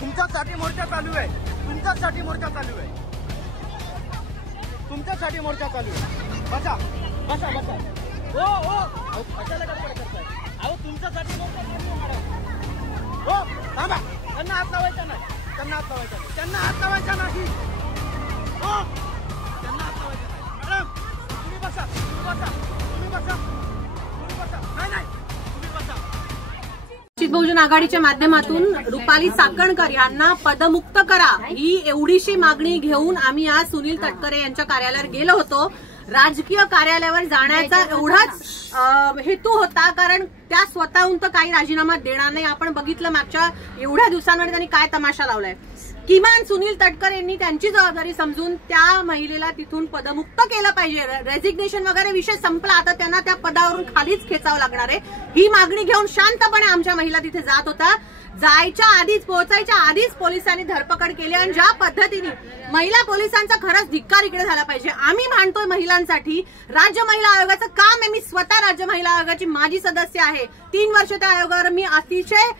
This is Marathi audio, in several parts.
तुमच्यासाठी मोर्चा चालू आहे, तुमच्यासाठी मोर्चा चालू आहे, तुमच्यासाठी मोर्चा चालू आहे. बसा बसा बसा. हो हो, कशाला गडबड करताय? अहो तुमच्यासाठी मोर्चा चालू आहे मॅडम. हो थांबा, त्यांना हात लावायचा नाही, त्यांना हात लावायचा नाही, त्यांना हात लावायचा नाही. हो त्यांना हात लावायचा नाही. मॅडम तुम्ही बसा, तुम्ही बसा, तुम्ही बसा, तुम्ही बसा. नाही नाही तुम्ही बसा. वंचित बहुजन आघाडीच्या माध्यमातून रुपाली चाकणकर यांना पदमुक्त करा ही एवढीशी मागणी घेऊन आम्ही आज सुनील तटकरे यांच्या कार्यालयावर गेलो होतो. राजकीय कार्यालयावर जाण्याचा एवढाच हेतू होता, कारण त्या स्वतःहून तर काही राजीनामा देणार नाही. आपण बघितलं मागच्या एवढ्या दिवसांमध्ये त्यांनी काय तमाशा लावलाय. किमान सुनील तटकरे यांनी त्यांची जबाबदारी समजून त्या महिलेला तिथून पदमुक्त केलं पाहिजे. रेझिग्नेशन वगैरे विषय संपला, आता त्यांना त्या पदावरून खालीच खेचावं लागणार आहे. ही मागणी घेऊन शांतपणे आमच्या महिला तिथे जात होता. जायच्या आधीच, पोहोचायच्या आधीच पोलिसांनी धरपकड केली आणि ज्या पद्धतीने महिला पोलिसांचा खरंच धिक्कार इकडे झाला पाहिजे. आम्ही मानतोय महिलांसाठी. राज्य महिला आयोगाचं काम आहे. मी स्वतः राज्य महिला आयोगाची माजी सदस्य आहे. 3 वर्ष त्या आयोगावर मी अतिशय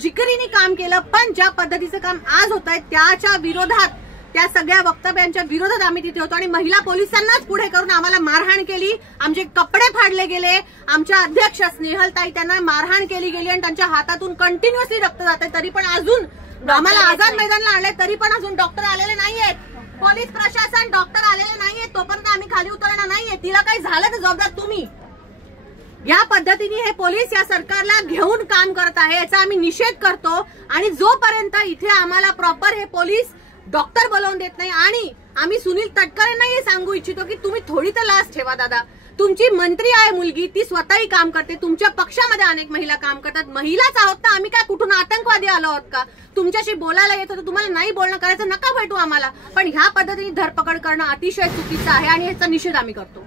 जिकिरीने काम केलं, पण ज्या पद्धतीचं काम आज होत आहे त्याच्या विरोधात, त्या सगळ्या वक्तव्यांच्या विरोधात आम्ही तिथे होतो आणि महिला पोलिसांनाच पुढे करून आम्हाला मारहाण केली. आमचे कपडे फाडले गेले. आमच्या अध्यक्ष स्नेहलताई त्यांना मारहाण केली गेली आणि त्यांच्या हातातून कंटिन्युअसली रक्त जाते. तरी पण अजून आम्हाला आझाद मैदानला आणले, तरी पण अजून डॉक्टर आलेले नाहीयेत. पोलीस प्रशासन, डॉक्टर आलेले नाहीयेत. तोपर्यंत आम्ही खाली उतरणार नाहीये. तिला काही झालं तर जबाबदार तुम्ही. या पद्धतीने हे पोलीस या सरकारला घेऊन काम करत आहे, याचा आम्ही निषेध करतो. आणि जोपर्यंत इथे आम्हाला प्रॉपर हे पोलीस डॉक्टर बोलावून देत नाही, आणि आम्ही सुनील तटकरेंना हे सांगू इच्छितो की तुम्ही थोडी तर लाज ठेवा दादा. तुमची मंत्री आहे मुलगी, ती स्वतःही काम करते. तुमच्या पक्षामध्ये अनेक महिला काम करतात. महिलाच आहोत ना आम्ही, काय कुठून आतंकवादी आलो आहोत का? तुमच्याशी बोलायला येत होतं, तुम्हाला नाही बोलणं करायचं, नका भेटू आम्हाला. पण ह्या पद्धतीने धरपकड करणं अतिशय चुकीचं आहे आणि याचा निषेध आम्ही करतो.